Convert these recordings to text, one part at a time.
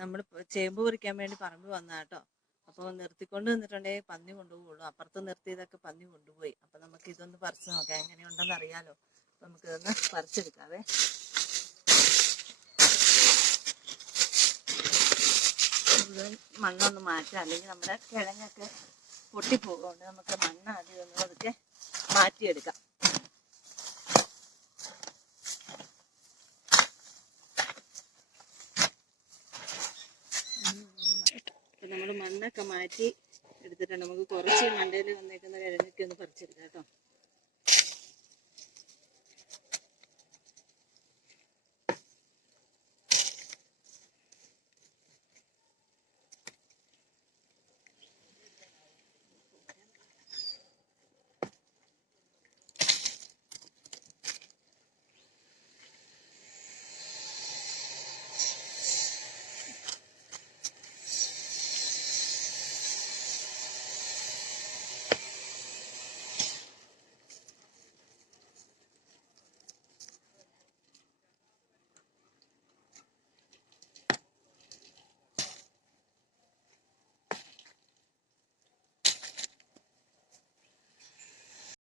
നമ്മൾ ചേമ്പ് പറിക്കാൻ വേണ്ടി പറമ്പ് വന്നാ കേട്ടോ. അപ്പോൾ നിർത്തിക്കൊണ്ട് നിന്നിട്ടുണ്ടെങ്കിൽ പന്നി കൊണ്ടുപോകുള്ളൂ. അപ്പുറത്ത് നിർത്തിയതൊക്കെ പന്നി കൊണ്ടുപോയി. അപ്പം നമുക്ക് ഇതൊന്ന് പറിച്ച് നോക്കാം, എങ്ങനെയുണ്ടെന്ന് അറിയാലോ. അപ്പം നമുക്കിതൊന്ന് പറിച്ചെടുക്കാവേ. മുഴുവൻ മണ്ണൊന്ന് മാറ്റാം, അല്ലെങ്കിൽ നമ്മുടെ കിഴങ്ങൊക്കെ പൊട്ടിപ്പോകുകൊണ്ട് നമുക്ക് മണ്ണ് ആദ്യം ഒന്ന് അതൊക്കെ മാറ്റിയെടുക്കാം. നമ്മൾ മണ്ണൊക്കെ മാറ്റി എടുത്തിട്ടുണ്ട്. നമുക്ക് കുറച്ച് മണ്ടയിൽ വന്നേക്കുന്ന കിഴങ്ങൊക്കെ ഒന്ന് പറിച്ചെടുക്കാം കേട്ടോ.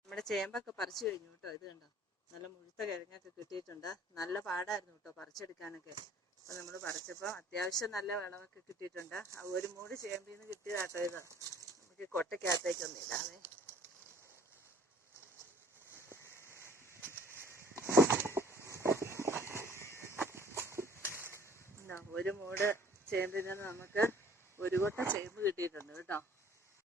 നമ്മുടെ ചേമ്പൊക്കെ പറിച്ചു കഴിഞ്ഞു കേട്ടോ. ഇത് കണ്ടോ, നല്ല മുഴുത്ത കിഴങ്ങൊക്കെ കിട്ടിയിട്ടുണ്ട്. നല്ല പാടായിരുന്നു കേട്ടോ പറിച്ചെടുക്കാനൊക്കെ. അപ്പം നമ്മൾ പറിച്ചപ്പോൾ അത്യാവശ്യം നല്ല വിളവൊക്കെ കിട്ടിയിട്ടുണ്ട്. ഒരു മൂട് ചേമ്പിൽ നിന്ന് കിട്ടിയതാട്ടോ ഇത്. നമുക്ക് കൊട്ടയ്ക്കകത്തേക്കൊന്നും ഇടാതെ ഒരു മൂട് ചേമ്പിൽ നിന്ന് നമുക്ക് ഒരു കൊട്ട ചേമ്പ് കിട്ടിയിട്ടുണ്ട് കേട്ടോ.